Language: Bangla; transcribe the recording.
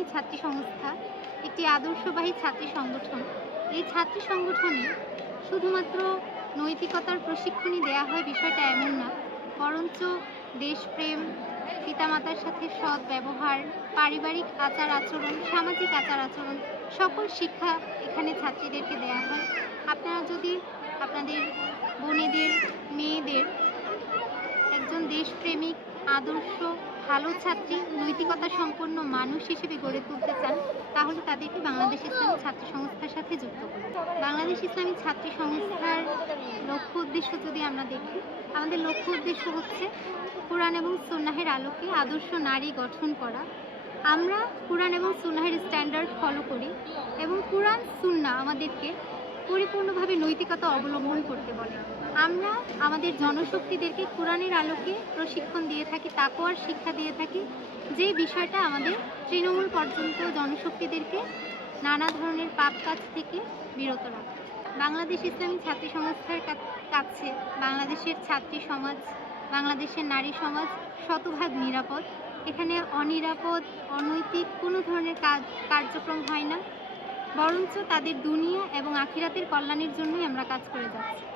ইসলামী ছাত্রী সংস্থা একটি আদর্শবাহী ছাত্রী সংগঠন। এই ছাত্রী সংগঠনে শুধুমাত্র নৈতিকতার প্রশিক্ষণই দেয়া হয় বিষয়টা এমন না, বরঞ্চ দেশপ্রেম, পিতামাতার সাথে সৎ ব্যবহার, পারিবারিক আচার আচরণ, সামাজিক আচার আচরণ সকল শিক্ষা এখানে ছাত্রীদেরকে দেয়া হয়। আপনারা যদি আপনাদের বোনেদের, মেয়েদের একজন দেশপ্রেমিক, আদর্শ, ভালো ছাত্রী, নৈতিকতা সম্পন্ন মানুষ হিসেবে গড়ে তুলতে চান, তাহলে তাদেরকে বাংলাদেশ ইসলামী ছাত্রী সংস্থার সাথে যুক্ত করুন। বাংলাদেশ ইসলামী ছাত্রী সংস্থার লক্ষ্য উদ্দেশ্য যদি আমরা দেখি, আমাদের লক্ষ্য উদ্দেশ্য হচ্ছে কোরআন এবং সুন্নাহের আলোকে আদর্শ নারী গঠন করা। আমরা কোরআন এবং সুন্নাহের স্ট্যান্ডার্ড ফলো করি এবং কোরআন সুন্নাহ আমাদেরকে পরিপূর্ণভাবে নৈতিকতা অবলম্বন করতে বলে। আমরা আমাদের জনশক্তিদেরকে কোরআনের আলোকে প্রশিক্ষণ দিয়ে থাকি, তাকওয়ার শিক্ষা দিয়ে থাকি, যে বিষয়টা আমাদের তৃণমূল পর্যন্ত জনশক্তিদেরকে নানা ধরনের পাপ কাজ থেকে বিরত রাখে। বাংলাদেশ ইসলামী ছাত্রী সংস্থার কাছে বাংলাদেশের ছাত্রী সমাজ, বাংলাদেশের নারী সমাজ শতভাগ নিরাপদ। এখানে অনিরাপদ, অনৈতিক কোনো ধরনের কার্যক্রম হয় না, বরঞ্চ তাদের দুনিয়া এবং আখিরাতের কল্যাণের জন্যই আমরা কাজ করে যাচ্ছি।